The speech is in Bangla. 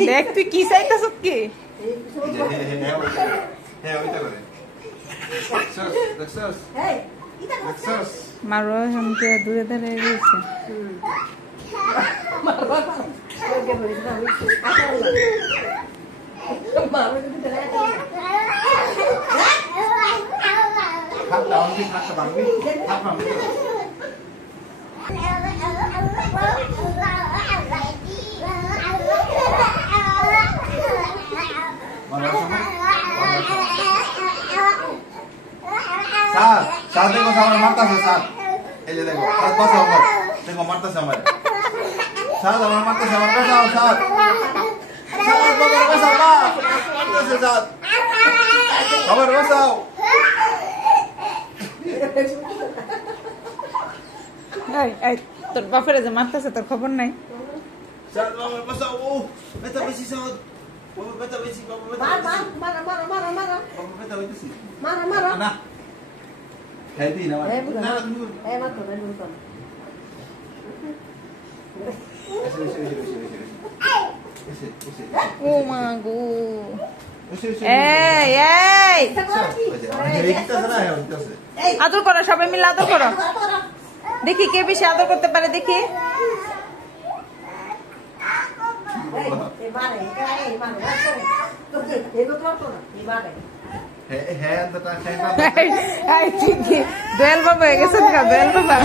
দেখ তুই কি চাইতাছ কি মারো এমনকি দূরে দাঁড়িয়ে গেছে साथ देखो सामने मारता है साथ ये देखो साथ बस हमारे देखो मारता है हमारे साथ हमारे मारता है हमारे बचाओ साथ साथ बगैर बचाओ ना मारता है साथ हमारे बचाओ এই তোর বাপের যে মারতাছে তোর খবর নাই साथ हमारे बचाओ ओ बेटा बेसी साथ बाबा बेटा बेसी बाबा बेटा मारो बाबा बेटा बेसी मारो ना है दी ना ना मत करो ও মা গো এই এই আদর করো সবাই মিলে আদর করো দেখি কে বেশি আদর করতে পারে দেখি দোয়েল বাবা হয়ে গেছেন দোয়েল বাবা